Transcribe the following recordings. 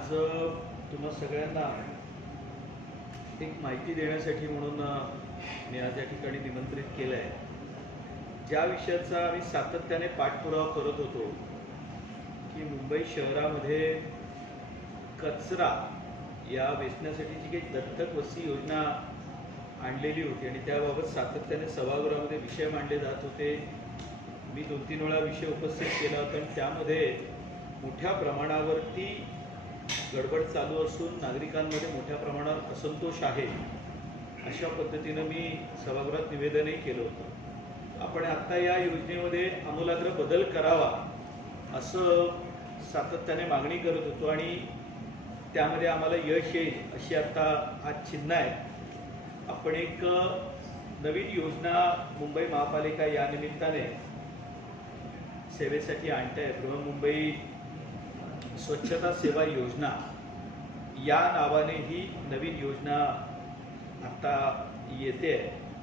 आज तुम्हा सगळ्यांना एक माहिती देण्यासाठी म्हणून मी आज या ठिकाणी निमंत्रित केलं आहे. ज्या विषयाचा आम्ही सातत्याने पाठपुरावा करत होतो की मुंबई शहरामध्ये कचरा या वेचण्यासाठी जी काही दत्तक वस्ती योजना आणलेली होती आणि त्याबाबत सातत्याने सभागृहामध्ये विषय मांडले जात होते. मी 2-3 वेळा विषय उपस्थित केला होता आणि त्यामध्ये मोठ्या प्रमाणावरती गडबड चालू असून नागरिकांमध्ये मोठ्या प्रमाणावर असंतोष आहे अशा पद्धतीनं मी सभागृहात निवेदनही केलं होतं. आपण आत्ता या योजनेमध्ये आमूलाग्र बदल करावा असं सातत्याने मागणी करत होतो आणि त्यामध्ये आम्हाला यश येईल अशी आता आज चिन्ह आहे. आपण एक नवीन योजना मुंबई महापालिका या निमित्ताने सेवेसाठी आणताय. बृहन्मुंबई स्वच्छता सेवा योजना या नावाने ही नवीन योजना आता येते.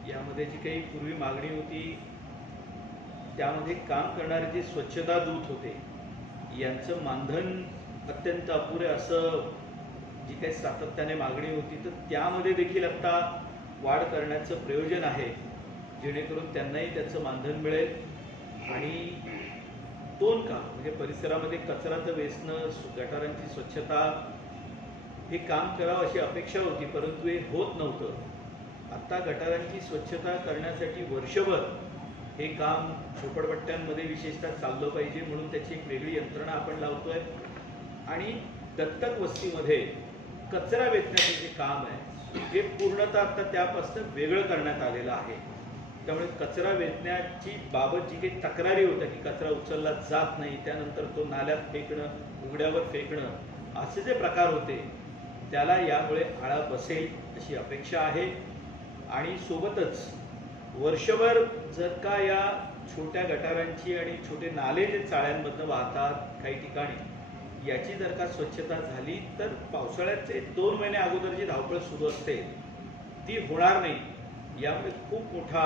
यामध्ये जी काही पूर्वी मागणी होती त्यामध्ये काम करणारे जे स्वच्छता दूत होते यांचं मानधन अत्यंत अपुरे असं जी काही सातत्याने मागणी होती, तर त्यामध्ये देखील आता वाढ करण्याचं प्रयोजन आहे जेणेकरून त्यांनाही त्याचं मानधन मिळेल आणि दोन काम म्हणजे परिसरामध्ये कचरा तर वेचणं, गटारांची स्वच्छता हे काम करावं अशी अपेक्षा होती, परंतु हे होत नव्हतं. आता गटारांची स्वच्छता करण्यासाठी वर्षभर हे काम झोपडपट्ट्यांमध्ये विशेषतः चाललं पाहिजे म्हणून त्याची एक वेगळी यंत्रणा आपण लावतोय आणि दत्तक वस्तीमध्ये कचरा वेचण्याचं जे काम आहे हे पूर्णतः आता त्यापासून वेगळं करण्यात आलेलं आहे. त्यामुळे कचरा वेचण्याची बाबत जी काही तक्रारी होत्या की कचरा उचलला जात नाही, त्यानंतर तो नाल्यात फेकणं, उघड्यावर फेकणं असे जे प्रकार होते त्याला यामुळे आळा बसेल अशी अपेक्षा आहे. आणि सोबतच वर्षभर जर का या छोट्या गटारांची आणि छोटे नाले जे चाळ्यांमधनं वाहतात काही ठिकाणी याची जर का स्वच्छता झाली तर पावसाळ्याचे 2 महिने अगोदर जी धावपळ सुरू असते ती होणार नाही. यामुळे खूप मोठा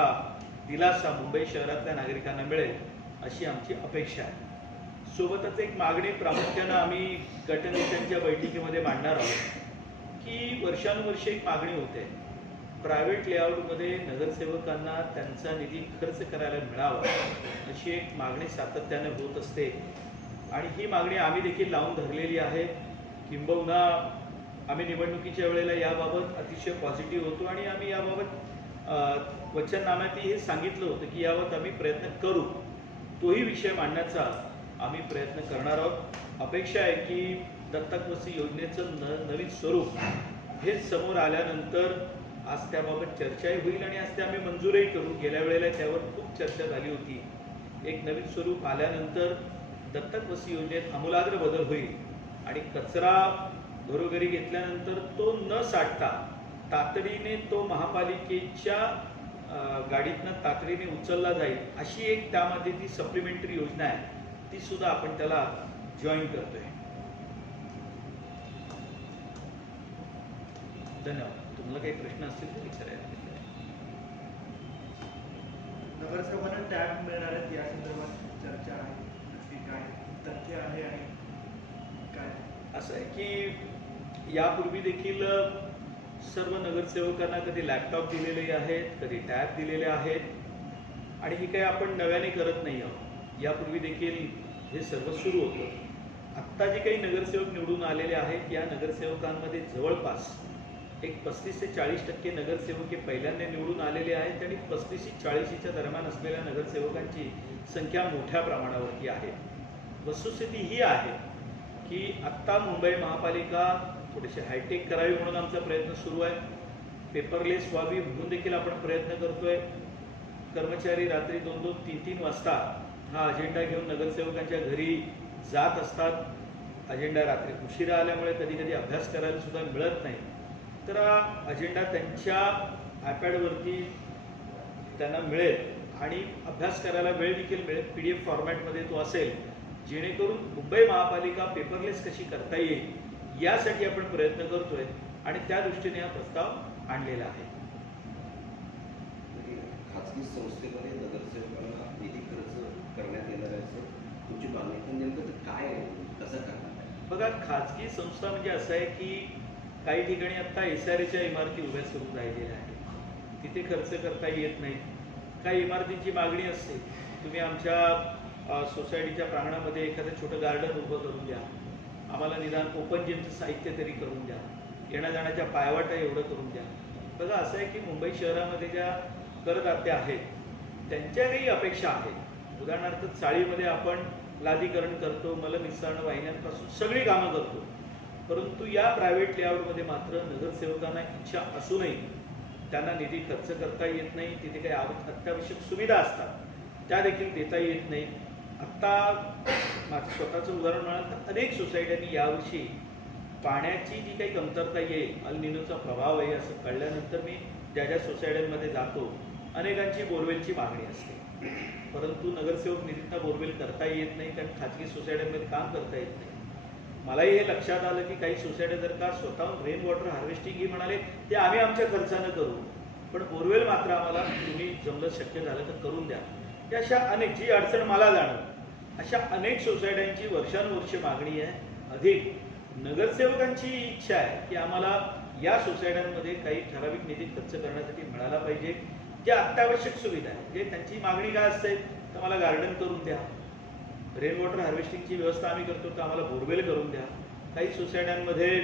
दिलासा मुंबई शहरातल्या नागरिकांना मिळेल अशी आमची अपेक्षा आहे. सोबतच एक मागणी प्रामुख्यानं आम्ही गटनेत्यांच्या बैठकीमध्ये मांडणार आहोत की वर्षानुवर्षे एक मागणी होते प्रायव्हेट लेआउटमध्ये नगरसेवकांना त्यांचा निधी खर्च करायला मिळावा अशी एक मागणी सातत्याने होत असते आणि ही मागणी आम्ही देखील लावून धरलेली आहे. किंबहुना आम्ही निवडणुकीच्या वेळेला याबाबत अतिशय पॉझिटिव्ह होतो आणि आम्ही याबाबत वचननाम्यातही हे सांगितलं होतं की याबाबत आम्ही प्रयत्न करू. तोही विषय मांडण्याचा आम्ही प्रयत्न करणार आहोत. अपेक्षा आहे की दत्तक वस्ती योजनेचं नवीन स्वरूप हे समोर आल्यानंतर आज त्याबाबत चर्चाही होईल आणि आज ते आम्ही मंजूरही करू. गेल्या वेळेला त्यावर खूप चर्चा झाली होती. एक नवीन स्वरूप आल्यानंतर दत्तक वस्ती योजनेत आमूलाग्र बदल होईल आणि कचरा घरोघरी घेतल्यानंतर तो न साठता तातडीने तो महापालिकेच्या गाडीतनं तातडीने उचलला जाईल अशी एक त्यामध्ये ती सप्लिमेंटरी योजना आहे, ती सुद्धा आपण त्याला जॉईन करतोय. धन्यवाद. तुम्हाला काही प्रश्न असतील तर विचारायला. नगरसेवकांना टॅब मिळणार आहेत या संदर्भात चर्चा आहे, नक्की काय तथ्य आहे आणि काय असं आहे की यापूर्वी देखील सर्व नगरसेवकांना कधी लॅपटॉप दिलेले आहेत, कधी टॅब दिलेले आहेत आणि ही काही आपण नव्याने करत नाही आहोत. यापूर्वी देखील हे सर्व सुरू होतं. आत्ता जे काही नगरसेवक निवडून आलेले आहेत या नगरसेवकांमध्ये जवळपास एक 35 ते 40% नगरसेवक हे पहिल्यांदा निवडून आलेले आहेत आणि 35 ते 40च्या दरम्यान असलेल्या नगरसेवकांची संख्या मोठ्या प्रमाणावरती आहे. वस्तुस्थिती ही आहे की आत्ता मुंबई महापालिका थोडेसे हायटेक करावी म्हणून आमचा प्रयत्न सुरू आहे. पेपरलेस व्हावी म्हणून देखील आपण प्रयत्न करतोय. कर्मचारी रात्री 2-2, 3-3 वाजता हा अजेंडा घेऊन नगरसेवकांच्या घरी जात असतात. अजेंडा रात्री उशिरा आल्यामुळे कधी कधी अभ्यास करायला सुद्धा मिळत नाही. तर हा अजेंडा त्यांच्या आयपॅडवरती त्यांना मिळेल आणि अभ्यास करायला वेळ देखील मिळेल. PDF फॉर्मॅटमध्ये तो असेल जेणेकरून मुंबई महापालिका पेपरलेस कशी करता येईल यासाठी आपण प्रयत्न करतोय आणि त्या दृष्टीने हा प्रस्ताव आणलेला आहे. खाजगी संस्थेमध्ये नगरसेवकांना निधी खर्च करण्यात येणार आहे तुमची मागणी, पण नेमकं काय आहे, कसं करणार? बघा, खाजगी संस्था म्हणजे असं आहे की काही ठिकाणी आता SRAच्या इमारती उभ्या करून राहिलेल्या आहेत, तिथे खर्च करता येत नाही. काही इमारतींची मागणी असते, तुम्ही आमच्या सोसायटीच्या प्रांगणामध्ये एखादं छोटं गार्डन उभं करून द्या, आम्हाला निदान ओपन जिमचं साहित्य तरी करून द्या, येण्या जाण्याच्या पायवाटा एवढं करून द्या. बघा, असं आहे की मुंबई शहरामध्ये ज्या करदात्या आहेत त्यांच्या काही अपेक्षा आहेत. उदाहरणार्थ चाळीमध्ये आपण लादीकरण करतो, मलनिःसरण वाहिन्यांपासून सगळी कामं करतो, परंतु या प्रायव्हेट लेआउटमध्ये मात्र नगरसेवकांना इच्छा असूनही त्यांना निधी खर्च करता येत नाही. तिथे काही अत्यावश्यक सुविधा असतात त्या देखील देता येत नाहीत. आत्ता माझं स्वतःचं उदाहरण म्हणाल तर अनेक सोसायट्यांनी यावर्षी पाण्याची जी काही कमतरता येईल, अल निनोचा प्रभाव आहे असं कळल्यानंतर मी ज्या ज्या सोसायट्यांमध्ये जातो, अनेकांची बोरवेलची मागणी असते, परंतु नगरसेवक निधींना बोरवेल करता येत नाही, कारण खाजगी सोसायट्यांमध्ये काम करता येत नाही. मलाही हे लक्षात आलं की काही सोसायट्या जर का स्वतःहून रेन वॉटर हार्वेस्टिंग ही म्हणाले ते आम्ही आमच्या खर्चानं करू, पण बोरवेल मात्र आम्हाला तुम्ही जमलं शक्य झालं तर करून द्या. की अशा अनेक, जी अडचण मला जाणवली, अशा अनेक सोसायट्यांची वर्षानुवर्ष मागणी आहे. अधिक नगरसेवकांची इच्छा आहे की आम्हाला या सोसायट्यांमध्ये काही ठराविक निधी खर्च करण्यासाठी मिळाला पाहिजे, ज्या अत्यावश्यक सुविधा आहे. म्हणजे त्यांची मागणी काय असते तर मला गार्डन करून द्या, रेन वॉटर हार्वेस्टिंगची व्यवस्था आम्ही करतो तर आम्हाला बोरवेल करून द्या. काही सोसायट्यांमध्ये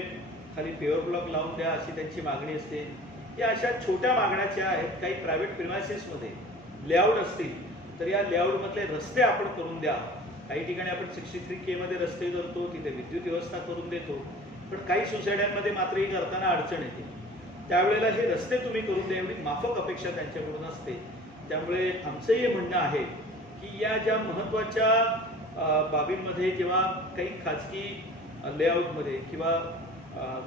खाली पेवर ब्लॉक लावून द्या अशी त्यांची मागणी असते. या अशा छोट्या मागण्याच्या आहेत. काही प्रायव्हेट प्रिमायसेसमध्ये लेआउट असतील तर या लेआउटमधले रस्ते आपण करून द्या. काही ठिकाणी आपण 63K मध्ये रस्ते करतो, तिथे विद्युत व्यवस्था करून देतो, पण काही सोसायट्यांमध्ये मात्र ही करताना अडचण येते. त्यावेळेला हे रस्ते तुम्ही करून द्या एवढी माफक अपेक्षा त्यांच्याकडून असते. त्यामुळे आमचं हे म्हणणं आहे की या ज्या महत्त्वाच्या बाबींमध्ये जेव्हा काही खाजगी लेआउटमध्ये किंवा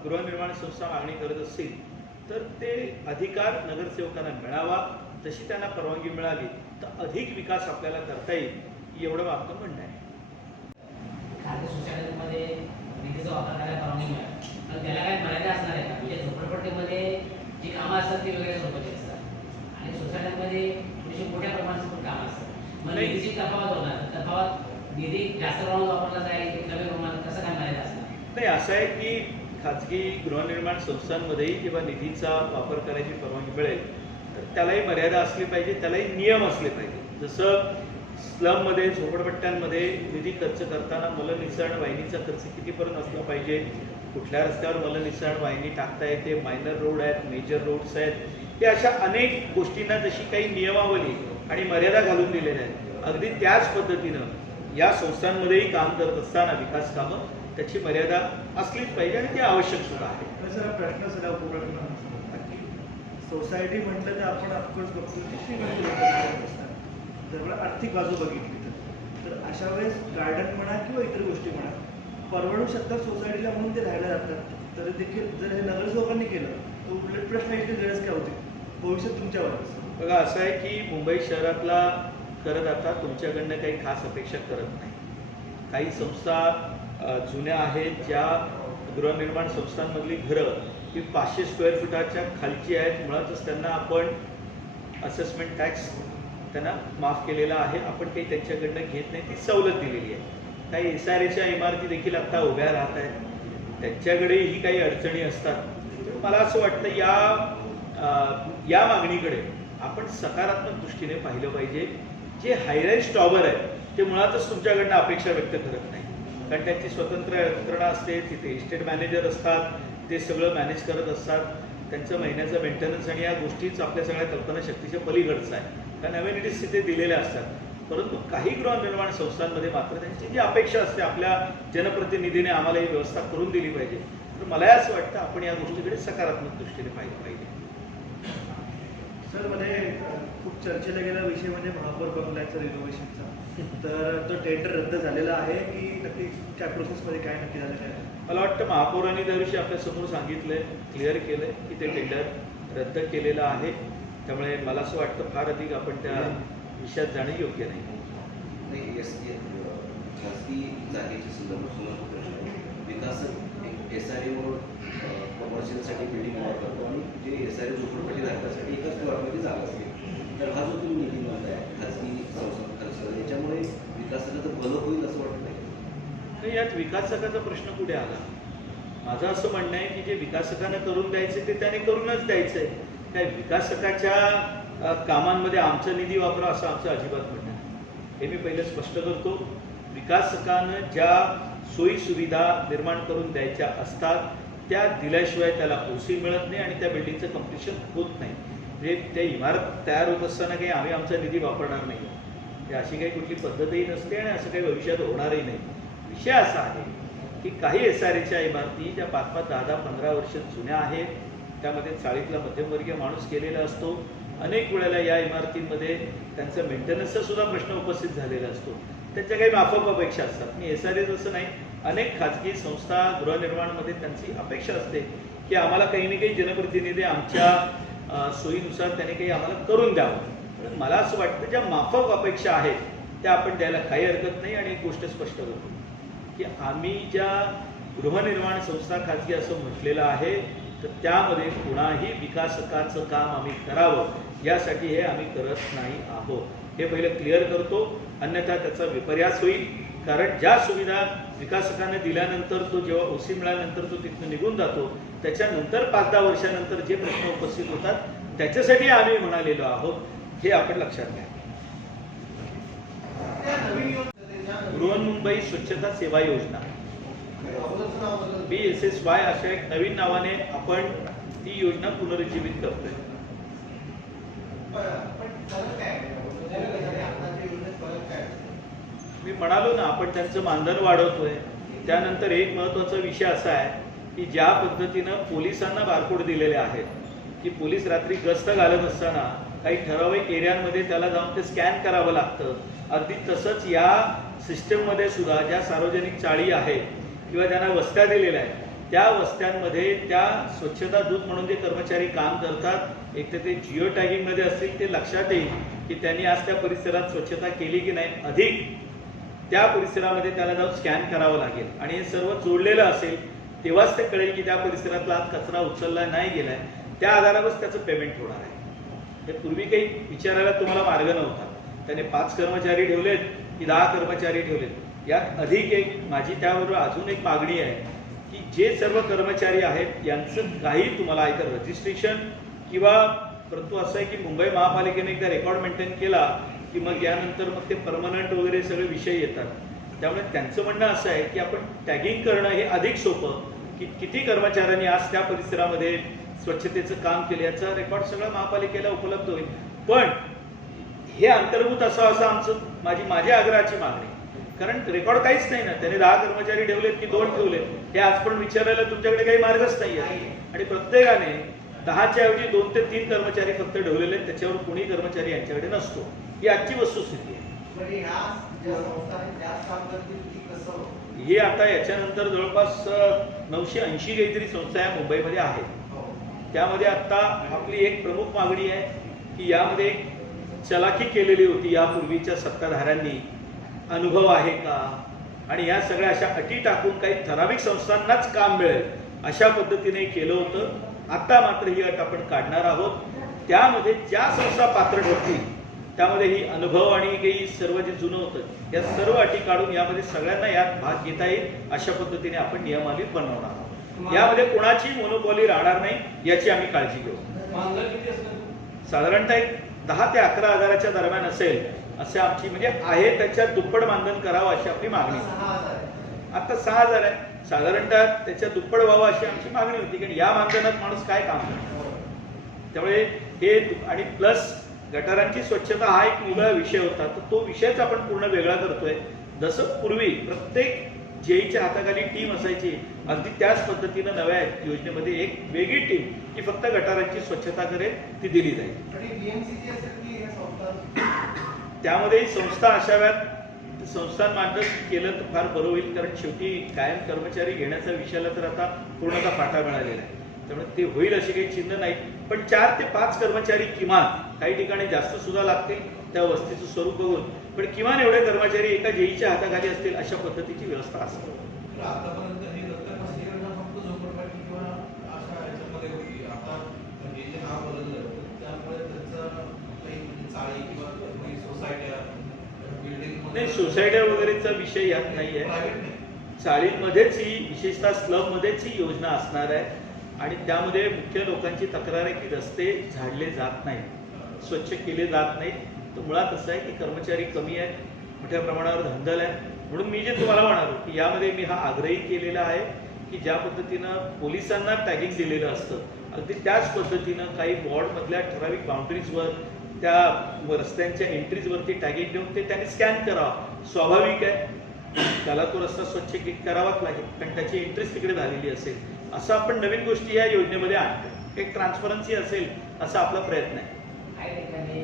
गृहनिर्माण संस्था मागणी करत असतील तर ते अधिकार नगरसेवकांना मिळावा. तशी त्यांना परवानगी मिळाली तर अधिक विकास आपल्याला करता येईल, एवढं आपलं म्हणणं आहे. खाजगी सोसायटीमध्ये निधीचा वापर करायला परवानगी मिळाली, पण त्याला काही मर्यादा असणार आहे का? म्हणजे झोपडपट्टीमध्ये जी कामं असतात ती वेगळ्या स्वरूपाची असतात आणि सोसायट्यांमध्ये थोडीशी मोठ्या प्रमाणात पण कामं असतात. मग निधीची तफावत होणार, तफावत निधी जास्त प्रमाणात वापरला जाईल की कमी प्रमाणात, कसं काय मर्यादा असणार? नाही, असं आहे की खाजगी गृहनिर्माण संस्थांमध्येही जेव्हा निधीचा वापर करायची परवानगी मिळेल तर त्यालाही मर्यादा असली पाहिजे, त्यालाही नियम असले पाहिजे. जसं स्लममध्ये, झोपडपट्ट्यांमध्ये निधी खर्च करताना मलनिःसरण वाहिनीचा खर्च कितीपर्यंत असला पाहिजे, कुठल्या रस्त्यावर मलनिःसरण वाहिनी टाकता येते, मायनर रोड आहेत, मेजर रोड्स आहेत, ते अशा अनेक गोष्टींना जशी काही नियमावली आणि मर्यादा घालून दिलेल्या आहेत, अगदी त्याच पद्धतीनं या संस्थांमध्येही काम करत असताना विकास कामं त्याची मर्यादा असलीच पाहिजे आणि ती आवश्यक सुद्धा आहे. सर, प्रश्न सर उपप्रश्न, सोसायटी म्हटलं तर आपण ऑफकोर्स बघतो की श्रीमंत लोक असतात. जर मला आर्थिक बाजू बघितली तर अशा वेळेस गार्डन म्हणा किंवा इतर गोष्टी म्हणा परवडू शकतात सोसायटीला म्हणून ते राहायला जातात. तर देखील जर हे नगरसेवकांनी केलं तर उलट प्रश्न याची गरज काय होती भविष्यात तुमच्यावरच? बघा, असं आहे की मुंबई शहरातला करदाता तुमच्याकडनं काही खास अपेक्षा करत नाही. काही संस्था जुन्या आहेत, ज्या गृहनिर्माण संस्थांमधली घरं ही 500 स्क्वेअर फुटाच्या खालची आहेत. मुळातच त्यांना आपण असेसमेंट टॅक्स त्यांना माफ केलेला आहे, आपण काही त्यांच्याकडनं घेत नाही, ती सवलत दिलेली आहे. काही SRAच्या इमारती देखील आत्ता उभ्या राहत आहेत, त्यांच्याकडेही काही अडचणी असतात. मला असं वाटतं या मागणीकडे आपण सकारात्मक दृष्टीने पाहिलं पाहिजे. जे हायराईज टॉवर आहे ते मुळातच तुमच्याकडनं अपेक्षा व्यक्त करत नाही, कारण त्यांची स्वतंत्र यंत्रणा असते, तिथे इस्टेट मॅनेजर असतात, ते सगळं मॅनेज करत असतात. त्यांचं महिन्याचं मेंटेनन्स आणि या गोष्टीच आपल्या सगळ्या कल्पनाशक्तीच्या पलीकडचं आहे, कारण अमेनिटीज तिथे दिलेल्या असतात. परंतु काही गृहनिर्माण संस्थांमध्ये मात्र त्यांची जी अपेक्षा असते आपल्या जनप्रतिनिधीने आम्हाला ही व्यवस्था करून दिली पाहिजे, तर मला असं वाटतं आपण या गोष्टीकडे सकारात्मक दृष्टीने पाहिलं पाहिजे. सर, मध्ये खूप चर्चेला गेला विषय म्हणजे महापौर बंगल्याचा रिनोव्हेशनचा. तर तो टेंडर रद्द झालेला आहे की नक्की त्या प्रोसेसमध्ये काय नक्की झालेलं आहे? मला वाटतं महापौरांनी त्या दिवशी आपल्यासमोर सांगितलंय, क्लिअर केलंय की ते टेंडर रद्द केलेलं आहे. त्यामुळे मला असं वाटतं फार अधिक आपण त्या विषयात जाणं योग्य नाही. खाजगी जागेच्या संदर्भात प्रश्न आहे. विकासक SRA वर कमर्शियलसाठी बिल्डिंग उभा करतो आणि जे SRA झोपडपट्टी धारकासाठी एकाच प्लॉटमध्ये जागा असते. तर हा जो तुम्ही निधी म्हणताय खाजगी संस्था खर्च, याच्यामुळे विकासाला तर भलं होईल असं वाटत नाही. तर यात विकासकाचा प्रश्न कुठे आला? माझं असं म्हणणं आहे की जे विकासकानं करून द्यायचे ते त्याने करूनच द्यायचं आहे. काय विकासकाच्या कामांमध्ये आमचा निधी वापरा असं आमचं अजिबात म्हणणं आहे. हे मी पहिले स्पष्ट करतो. विकासकानं ज्या सोयीसुविधा निर्माण करून द्यायच्या असतात त्या दिल्याशिवाय त्याला ओसी मिळत नाही आणि त्या बिल्डिंगचं कम्प्लिशन होत नाही. म्हणजे त्या इमारत तयार होत असताना काही आम्ही आमचा निधी वापरणार नाही, ही अशी काही कुठली पद्धतही नसते आणि असं काही भविष्यात होणारही नाही. विषय असा आहे की काही SRAच्या इमारती ज्या 5-5, 10-10, 15 वर्ष जुन्या आहेत, त्यामध्ये चाळीतला मध्यमवर्गीय माणूस केलेला असतो. अनेक वेळेला या इमारतींमध्ये त्यांचा मेंटेनन्सचा सुद्धा प्रश्न उपस्थित झालेला असतो. त्यांच्या काही माफक अपेक्षा असतात. मी SRA जसं नाही, अनेक खाजगी संस्था गृहनिर्माणमध्ये त्यांची अपेक्षा असते की आम्हाला काही ना काही जनप्रतिनिधी आमच्या सोयीनुसार त्याने काही आम्हाला करून द्यावं. पण मला असं वाटतं ज्या माफक अपेक्षा आहेत त्या आपण द्यायला काही हरकत नाही. आणि एक गोष्ट स्पष्ट करतो की आम्ही ज्या गृहनिर्माण संस्था खाजगी असं म्हटलेलं आहे तर त्यामध्ये कुणाही विकासकाचं काम आम्ही करावं यासाठी हे आम्ही करत नाही आहोत. हे पहिलं क्लिअर करतो, अन्यथा त्याचा विपर्यास होईल. कारण ज्या सुविधा विकासकाने दिल्यानंतर तो जेव्हा ओसी मिळाल्यानंतर तो तिथून निघून जातो, त्याच्यानंतर 5-10 वर्षानंतर जे प्रश्न उपस्थित होतात त्याच्यासाठी आम्ही म्हणालेलो आहोत, हे आपण लक्षात घ्या. बृहन्मुंबई स्वच्छता सेवा योजना BSSY अशा एक नवीन नावाने आपण ती योजना पुनरुज्जीवित करतोय. मी म्हणालो ना, आपण त्यांचं मानधन वाढवतोय. त्यानंतर एक महत्त्वाचा विषय असा आहे की ज्या पद्धतीनं पोलिसांना बारकोड दिलेले आहेत की पोलीस रात्री गस्त घालत असताना काही ठराविक एरियांमध्ये त्याला जाऊन ते स्कॅन करावं लागतं. अगदी तसंच या सिस्टममध्ये सुद्धा ज्या सार्वजनिक चाळी आहेत किंवा ज्यांना वस्त्या दिलेल्या आहेत त्या वस्त्यांमध्ये त्या स्वच्छता दूत म्हणून जे कर्मचारी काम करतात, एक तर ते जिओ टॅगिंगमध्ये असतील ते लक्षात येईल की त्यांनी आज त्या परिसरात स्वच्छता केली की नाही. अधिक त्या परिसरामध्ये त्याला जाऊन स्कॅन करावं लागेल आणि हे सर्व जोडलेलं असेल तेव्हाच ते कळेल की त्या परिसरातला आज कचरा उचलला नाही गेलाय. त्या आधारावरच त्याचं पेमेंट होणार आहे. हे पूर्वी काही विचारायला तुम्हाला मार्ग नव्हता. त्याने 5 कर्मचारी ठेवलेत की 10 कर्मचारी ठेवलेत. यात अधिक एक माझी त्याबरोबर अजून एक मागणी आहे की जे सर्व कर्मचारी आहेत यांचं काही तुम्हाला ऐका रजिस्ट्रेशन किंवा, परंतु असं आहे की मुंबई महापालिकेने एकदा रेकॉर्ड मेंटेन केला की मग यानंतर मग ते परमनंट वगैरे सगळे विषय येतात. त्यामुळे त्यांचं म्हणणं असं आहे की आपण टॅगिंग करणं हे अधिक सोपं, की किती कर्मचाऱ्यांनी आज त्या परिसरामध्ये स्वच्छतेचं काम केलं याचा रेकॉर्ड सगळं महापालिकेला उपलब्ध होईल. पण हे अंतर्भूत असावं असं माझी आग्रहाची मागणी. कारण रेकॉर्ड काहीच नाही ना. त्याने 10 कर्मचारी ठेवलेत की 2 ठेवलेत हे आज पण विचारायला तुमच्याकडे काही मार्गच नाही आहे. आणि प्रत्येकाने 10च्या ऐवजी 2 ते 3 कर्मचारी फक्त ठेवलेले आहेत. त्याच्यावर कोणी कर्मचारी यांच्याकडे नसतो. ही आजची वस्तुस्थिती आहे. ही आता याच्यानंतर जवळपास 980 काहीतरी संस्था या मुंबईमध्ये आहेत. त्यामध्ये आता आपली एक प्रमुख मागणी आहे की यामध्ये एक चलाखी केलेली होती यापूर्वीच्या सत्ताधाऱ्यांनी, अनुभव आहे का, आणि या सगळ्या अशा अटी टाकून काही ठराविक संस्थांनाच काम मिळेल अशा पद्धतीने केलं होतं. आता मात्र ही अट आपण काढणार आहोत. त्यामध्ये ज्या संस्था पात्र ठरतील त्यामध्ये ही अनुभव आणि काही सर्व जे जुनं होतं या सर्व अटी काढून यामध्ये सगळ्यांना यात भाग घेता येईल अशा पद्धतीने आपण नियमावली बनवणार आहोत. यामध्ये कोणाची मोनोपॉली राहणार नाही याची आम्ही काळजी घेऊ. साधारणतः एक 10 ते 11 हजाराच्या दरम्यान असेल असे आमची, म्हणजे आहे त्याच्यात दुप्पट मानधन करावं अशी आपली मागणी. आता 6,000 आहे. साधारणतः त्याच्या दुप्पट व्हावं अशी आमची मागणी होती. कारण या मानधनात माणूस काय काम करतो. त्यामुळे हे आणि प्लस गटारांची स्वच्छता हा एक वेगळा विषय होता, तर तो विषयच आपण पूर्ण वेगळा करतोय. जसं पूर्वी प्रत्येक जेईच्या हाताखाली टीम असायची, अगदी त्याच पद्धतीनं नव्या योजनेमध्ये एक वेगळी टीम की फक्त गटारांची स्वच्छता करेल ती दिली जाईल. त्यामध्ये संस्था असाव्यात. संस्थान मार्गदर्शन केलं तर फार बरं होईल. कारण शेवटी कायम कर्मचारी घेण्याच्या विषयाला तर आता पूर्णतः फाटा मिळालेला आहे. त्यामुळे ते होईल असे काही चिन्ह नाही. पण 4 ते 5 कर्मचारी किमान, काही ठिकाणी जास्त सुद्धा लागतील त्या वस्तीचं स्वरूप बघून, पण किमान एवढे कर्मचारी एका जेईच्या हाताखाली असतील अशा पद्धतीची व्यवस्था असते. नाही, सोसायट्या वगैरेचा विषय यात नाही आहे. चाळींमध्येच ही विशेषतः स्लममध्येच ही योजना असणार आहे आणि त्यामध्ये मुख्य लोकांची तक्रार आहे की रस्ते झाडले जात नाहीत, स्वच्छ केले जात नाहीत. तर मुळात असं आहे की कर्मचारी कमी आहेत, मोठ्या प्रमाणावर धांदल आहे. म्हणून मी जे तुम्हाला म्हणालो की यामध्ये मी हा आग्रही केलेला आहे की ज्या पद्धतीनं पोलिसांना टॅगिंग दिलेलं असतं, अगदी त्याच पद्धतीनं काही वॉर्डमधल्या ठराविक बाउंड्रीजवर त्या रस्त्यांच्या एंट्रीजवरती टॅगिंग देऊन ते त्यांनी स्कॅन करावं. स्वाभाविक आहे, त्याला तो रस्ता स्वच्छ करावाच लागेल कारण त्याची एंट्रीज तिकडे झालेली असेल. असं आपण नवीन गोष्टी या योजनेमध्ये आणतो, एक ट्रान्सपरन्सी असेल असा आपला प्रयत्न आहे. काही ठिकाणी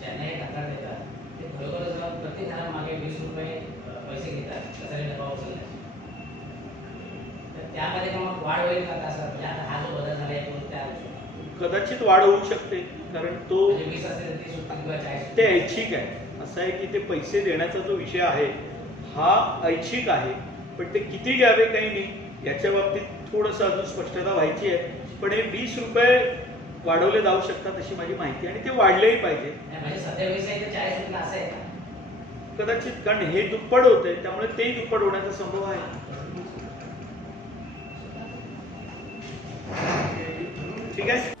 ज्यांना हे तक्रार देतात ते खरोखरच प्रत्येक जणांमागे 20 रुपये पैसे घेतात कचरा डबा उचलण्याचे. तर त्यामध्ये मग वाढ होईल का असं म्हणजे आता हा जो बदल झाला आहे तो त्या कदाचित वाढ होऊ शकते कारण तो म्हणजे 20 असेल 30 रुपये किंवा 40 ते ऐच्छिक आहे. असं आहे की ते पैसे देण्याचा जो विषय आहे हा ऐच्छिक आहे, पण ते किती द्यावे काही नाही याच्या बाबतीत थोडंसं अजून स्पष्टता व्हायची आहे. पण हे 20 रुपये वाढवले जाऊ शकतात अशी माझी माहिती आणि ते वाढलेही पाहिजे नाही, म्हणजे सध्या 20 आहे तर 40 रुपये असं आहे का? कदाचित, कारण हे दुप्पट होते त्यामुळे तेही दुप्पट होण्याचा संभव आहे. ठीक आहे.